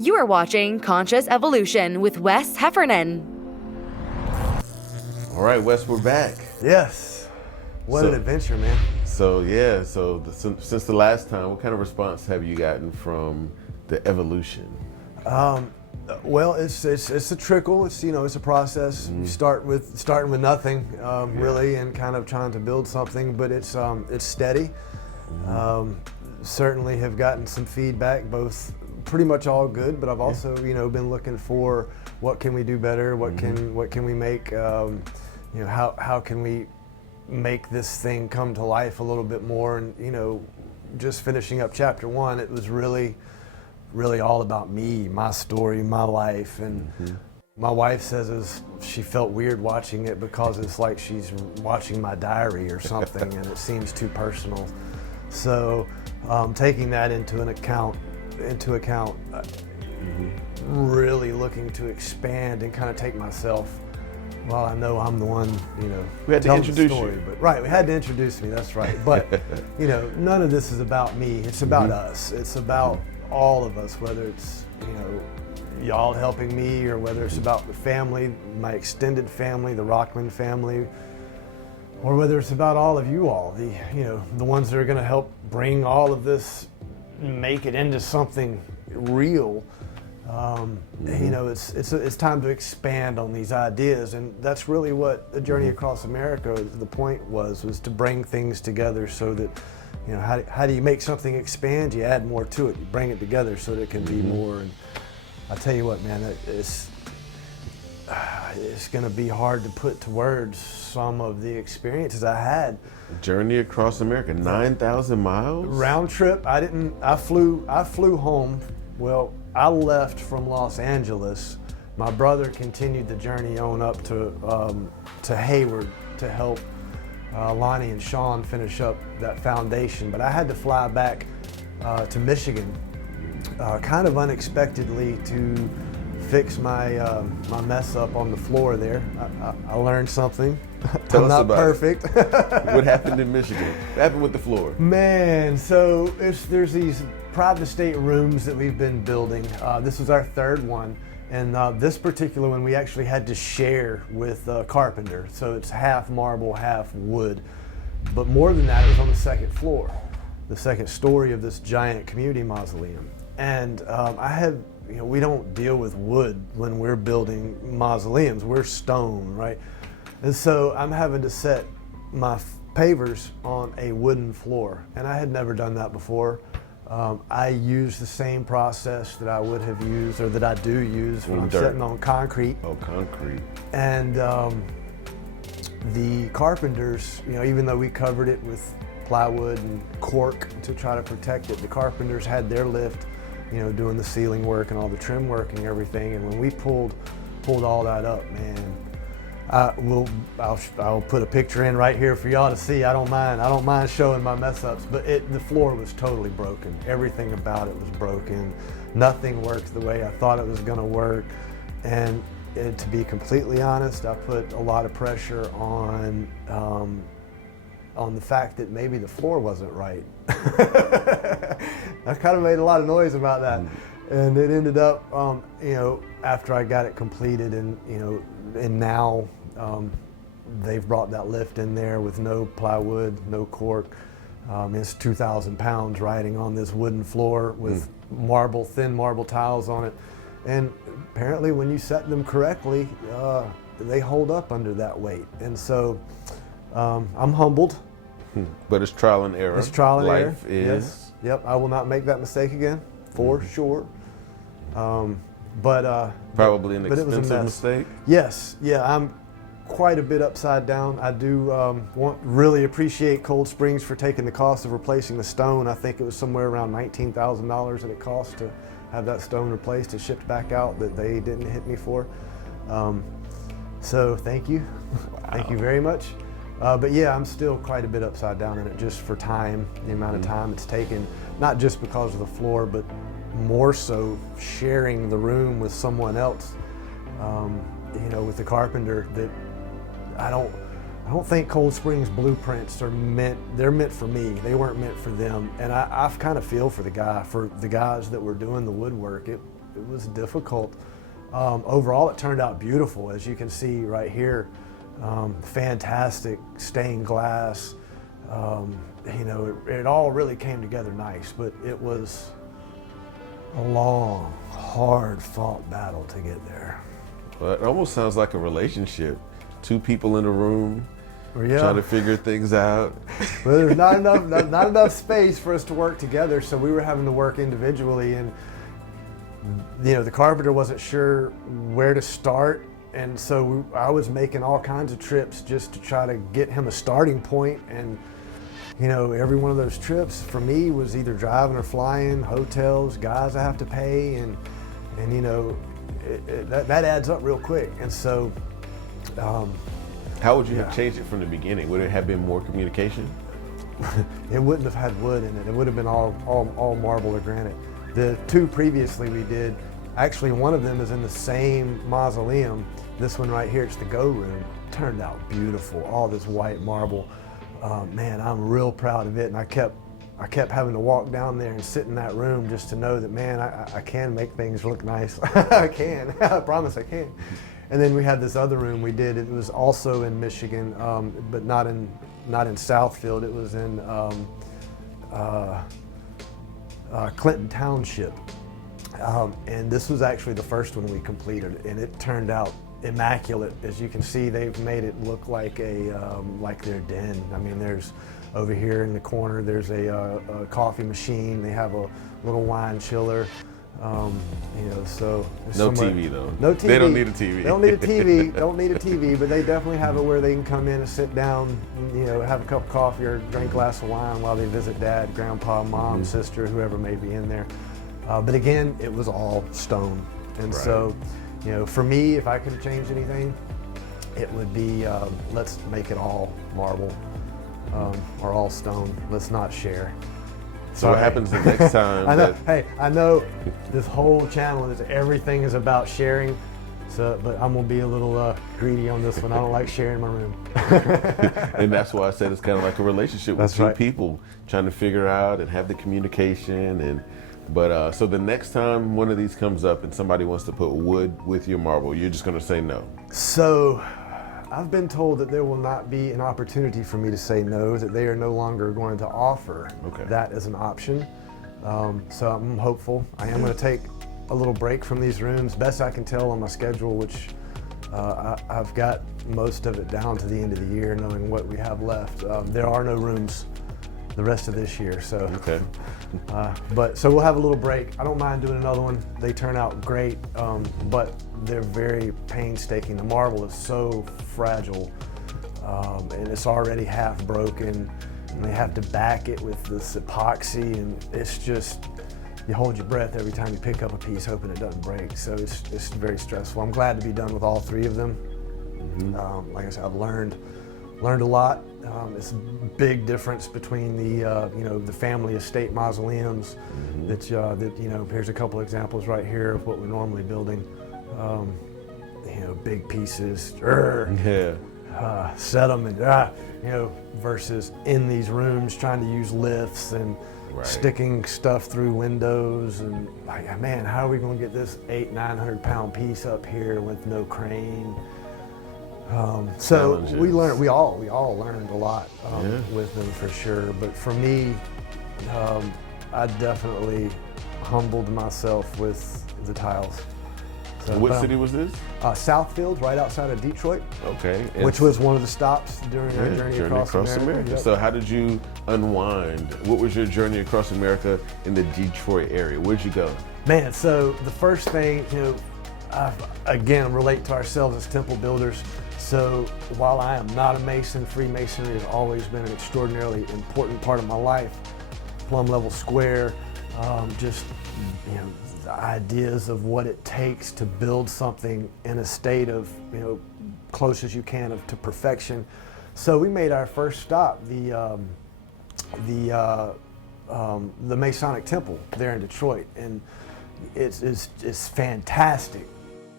You are watching Conscious Evolution with Wes Heffernan. All right, Wes, we're back. Yes. What an adventure, man. Since the last time, what kind of response have you gotten from the evolution? Well, it's a trickle. It's a process. You starting with nothing, really, and kind of trying to build something. But it's steady. Certainly have gotten some feedback, both pretty much all good. But I've also been looking for what can we do better. What can we make? How can we make this thing come to life a little bit more? And just finishing up chapter 1, it was really all about me, my story, my life. And my wife says she felt weird watching it because it's like she's watching my diary or something, and it seems too personal. So taking that into account, really looking to expand and kind of take myself. Well, I know I'm the one, We had to introduce you. But, right, we had to introduce me, that's right. But, none of this is about me. It's about us. It's about all of us, whether it's, y'all helping me or whether it's about the family, my extended family, the Rockman family, or whether it's about all of you all, the ones that are going to help bring all of this, make it into something real. It's time to expand on these ideas, and that's really what the Journey Across America, the point was to bring things together so that, how do you make something expand? You add more to it, you bring it together so that it can be more. And I tell you what, man, it's going to be hard to put to words some of the experiences I had. Journey Across America, 9,000 miles? Round trip. I flew home. Well, I left from Los Angeles. My brother continued the journey on up to Hayward to help Lonnie and Sean finish up that foundation. But I had to fly back to Michigan, kind of unexpectedly, to fix my mess up on the floor there. I learned something. Tell I'm us not about perfect. What happened in Michigan? What happened with the floor? Man, so there's these private estate rooms that we've been building. This was our third one, and this particular one we actually had to share with a carpenter. So it's half marble, half wood. But more than that, it was on the second floor, the second story of this giant community mausoleum. And we don't deal with wood when we're building mausoleums. We're stone, right? And so I'm having to set my pavers on a wooden floor, and I had never done that before. I use the same process that I would have used, or that I do use when I'm setting on concrete. Oh, concrete. And the carpenters, even though we covered it with plywood and cork to try to protect it, the carpenters had their lift, doing the ceiling work and all the trim work and everything. And when we pulled all that up, man, I'll put a picture in right here for y'all to see. I don't mind showing my mess ups, but the floor was totally broken. Everything about it was broken. Nothing worked the way I thought it was going to work. And to be completely honest, I put a lot of pressure on the fact that maybe the floor wasn't right. I kind of made a lot of noise about that. And it ended up, after I got it completed, and now they've brought that lift in there with no plywood, no cork. It's 2,000 pounds riding on this wooden floor with thin marble tiles on it. And apparently when you set them correctly, they hold up under that weight. And so I'm humbled. But it's trial and error. It's trial and error. Life is. Yes. Yep, I will not make that mistake again, for sure. Probably an but it was a expensive mess. mistake. Yes, yeah, I'm quite a bit upside down. I do really appreciate Cold Springs for taking the cost of replacing the stone. I think it was somewhere around $19,000 that it cost to have that stone replaced and shipped back out that they didn't hit me for. So thank you. Wow. Thank you very much. But yeah, I'm still quite a bit upside down in it just for time, the amount of time it's taken, not just because of the floor, but more so sharing the room with someone else, with the carpenter. That I don't think Cold Springs blueprints they're meant for me. They weren't meant for them. And I kind of feel for the guys that were doing the woodwork. It was difficult. Overall, it turned out beautiful, as you can see right here. Fantastic stained glass. You know, it all really came together nice, but it was a long, hard-fought battle to get there. Well, it almost sounds like a relationship. Two people in a room, Yeah. trying to figure things out. Well, there's not enough space for us to work together, so we were having to work individually. And you know, the carpenter wasn't sure where to start, and so I was making all kinds of trips just to try to get him a starting point. And you know, every one of those trips for me was either driving or flying, hotels, guys I have to pay, and you know, that adds up real quick. And so. How would you have changed it from the beginning? Would it have been more communication? It wouldn't have had wood in it. It would have been all marble or granite. The two previously we did, actually one of them is in the same mausoleum. This one right here, it's the go room. Turned out beautiful, all this white marble. Man, I'm real proud of it, and I kept having to walk down there and sit in that room just to know that, man, I can make things look nice. I can, I promise I can. And then we had this other room we did. It was also in Michigan, but not in Southfield. It was in Clinton Township. And this was actually the first one we completed, and it turned out immaculate. As you can see, they've made it look like like their den. I mean, there's over here in the corner, there's a coffee machine. They have a little wine chiller. You know, so no TV though. No TV. They don't need a TV. They don't need a TV. Don't need a TV, but they definitely have it where they can come in and sit down, you know, have a cup of coffee or drink a glass of wine while they visit dad, grandpa, mom, sister, whoever may be in there. But again, it was all stone, and so, you know, for me, if I could have changed anything, it would be let's make it all marble or all stone. Let's not share. So what happens the next time? I know. Hey, I know this whole channel is everything is about sharing. So, but I'm gonna be a little greedy on this one. I don't like sharing my room. And that's why I said it's kind of like a relationship with two people trying to figure out and have the communication. And but so the next time one of these comes up and somebody wants to put wood with your marble, you're just gonna say no. So I've been told that there will not be an opportunity for me to say no, that they are no longer going to offer that as an option. So I'm hopeful. I am going to take a little break from these rooms, best I can tell on my schedule, which I've got most of it down to the end of the year, knowing what we have left. There are no rooms the rest of this year, so so we'll have a little break. I don't mind doing another one. They turn out great, but they're very painstaking. The marble is so fragile, and it's already half broken, and they have to back it with this epoxy, and it's just, you hold your breath every time you pick up a piece hoping it doesn't break. So it's very stressful. I'm glad to be done with all three of them. Like I said, I've learned a lot. It's a big difference between the you know, the family estate mausoleums. That you know, here's a couple examples right here of what we're normally building. You know, big pieces, set them, and you know, versus in these rooms trying to use lifts and sticking stuff through windows, and like, man, how are we going to get this 800-900 pound piece up here with no crane? So we learned, we all learned a lot with them for sure. But for me, I definitely humbled myself with the tiles. So, what city was this? Southfield, right outside of Detroit. Okay. Which was one of the stops during our journey across America. Yep. So how did you unwind? What was your journey across America in the Detroit area? Where'd you go? Man, so the first thing, you know, again, relate to ourselves as temple builders. So while I am not a Mason, Freemasonry has always been an extraordinarily important part of my life. Plumb level square, just, you know, the ideas of what it takes to build something in a state of, you know, close as you can to perfection. So we made our first stop, the Masonic Temple there in Detroit, and it's fantastic.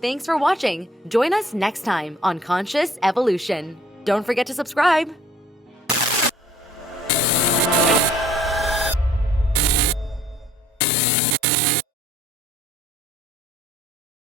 Thanks for watching. Join us next time on Conscious Evolution. Don't forget to subscribe.